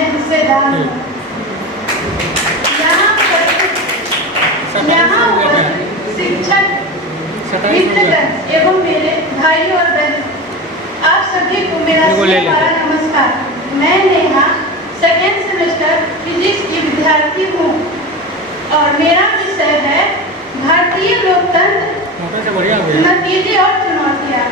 मैं हिस्सेदार हूँ। यहाँ शिक्षक, मित्रगण एवं मेरे भाई और बहन, आप सभी को मेरा नमस्कार। मैं नेहा सेकेंड सेमेस्टर फिजिक्स की विद्यार्थी हूँ और मेरा विषय है भारतीय लोकतंत्र, नतीजे और चुनौतियाँ।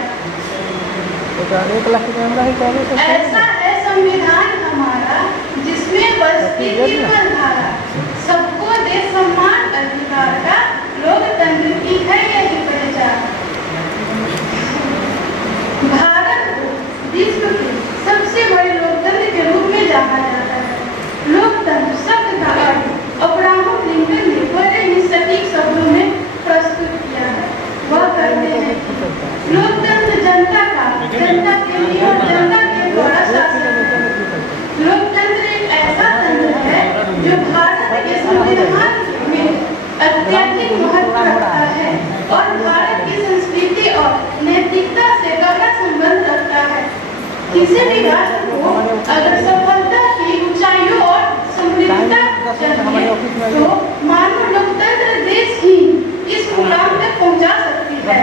ऐसा है संविधान हमारा जिसमें बसती थी धारा, सबको दे सम्मान अधिकार का, लोकतंत्र की है यही पहचान। भारत को विश्व के सबसे बड़े लोकतंत्र के रूप में जाना जाता है। लोकतंत्र शब्द का अर्थ अब्राहम लिंकन ने बड़े ही सटीक शब्दों में प्रस्तुत किया है। वह कहते हैं लोकतंत्र जनता के लिए और जनता के द्वारा शासन है। लोकतंत्र एक ऐसा तंत्र है जो भारत के संविधान में अत्यधिक महत्व रखता है और भारत की संस्कृति और नैतिकता से गहरा संबंध रखता है। किसी भी राष्ट्र को अगर सफलता की ऊंचाइयों और समृद्धता चाहिए तो मानव लोकतंत्र देश ही इस मुकाम तक पहुंचा सकती है।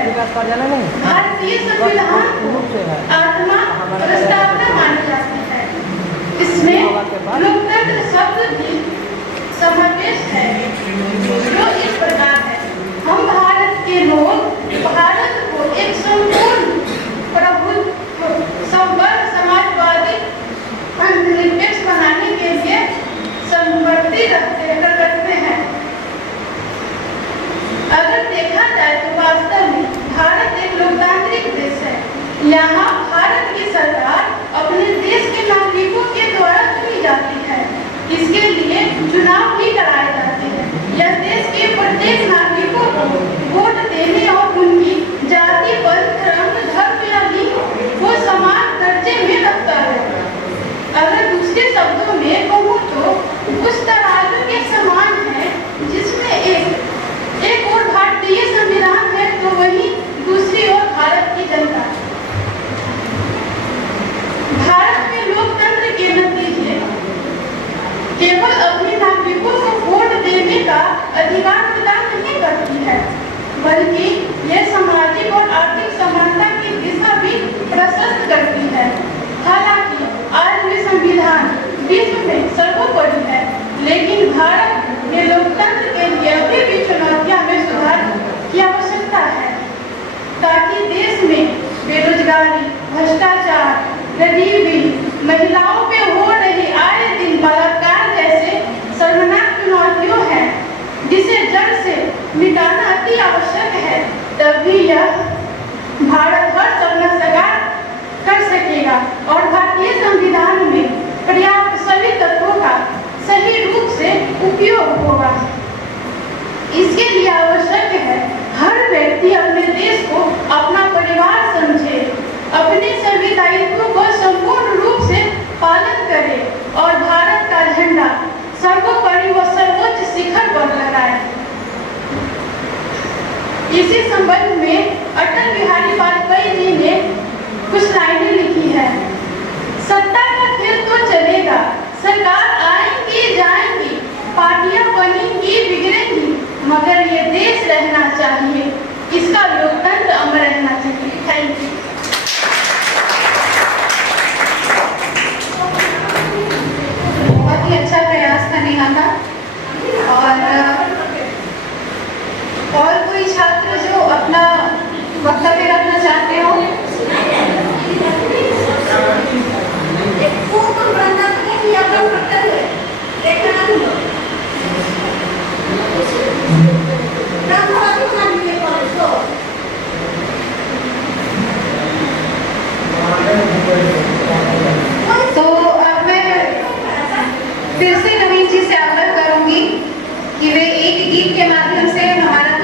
भारतीय संविधान को आत्मा प्रस्तावना मानी जाती है। इसमें लोकतंत्र शब्द भी समावेश है जो इस प्रकार है। हम भारत के लोग भारत को एक संपूर्ण प्रभुत्व संवर्ग समाजवादी धर्मनिरपेक्ष बनाने के लिए संवर्ती रखते हैं। अगर देखा जाए तो वास्तव में भारत एक लोकतांत्रिक देश है। यहाँ भारत की सरकार अपने देश के नागरिकों के द्वारा चुनी जाती है। इसके लिए चुनाव भी कराए जाते हैं। यह देश के प्रत्येक नागरिकों को वोट देने और उनकी जाति, पंथ, रंग, धर्म या लिंग को समान दर्जे में रखता है। अगर दूसरे शब्दों में कहूँ तो उस तराजू के समान है जिसमें एक ओर भारतीय संविधान है तो वहीं दूसरी ओर भारत की जनता। भारत में लोकतंत्र के नतीजे केवल अपने नागरिकों को वोट देने का अधिकार प्रदान नहीं करती है, बल्कि यह सामाजिक और आर्थिक समानता की दिशा भी प्रशस्त करती है। हालांकि आज भी संविधान विश्व में सर्वोपरि है, लेकिन भारत में लोकतंत्र के लिए अभी भी चुनौतियां में सुधार की आवश्यकता है ताकि देश में बेरोजगारी, भ्रष्टाचार, गरीबी, महिलाओं पे हो रही आए दिन बलात्कार जैसे शर्मनाक चुनौतियों हैं जिसे जड़ से मिटाना अति आवश्यक है। तभी यह भारत हर सपना साकार कर सकेगा और भारतीय संविधान में पर्याप्त सभी तत्वों का सही रूप से उपयोग होगा। इसके लिए आवश्यक है हर व्यक्ति अपने देश को अपना परिवार समझे, अपने सभी दायित्वों को संपूर्ण रूप से पालन करे और भारत का झंडा सर्वोपरि व सर्वोच्च शिखर पर लहराए। इसी संबंध में अटल बिहारी वाजपेयी जी ने कुछ लाइनें लिखी है। सत्ता का खेल तो चलेगा, सरकार आएंगी जाएंगी, पार्टियां बनेंगी बिगड़ेंगी, मगर ये देश रहना चाहिए, इसका लोकतंत्र अमर रहना चाहिए। Thank you. बहुत ही अच्छा प्रयास था नेहा का। और कोई छात्र जो अपना वक्तव्य रखना चाहते हो? तो अब मैं फिर से नवीन जी से आग्रह करूंगी कि वे एक गीत के माध्यम से हमारा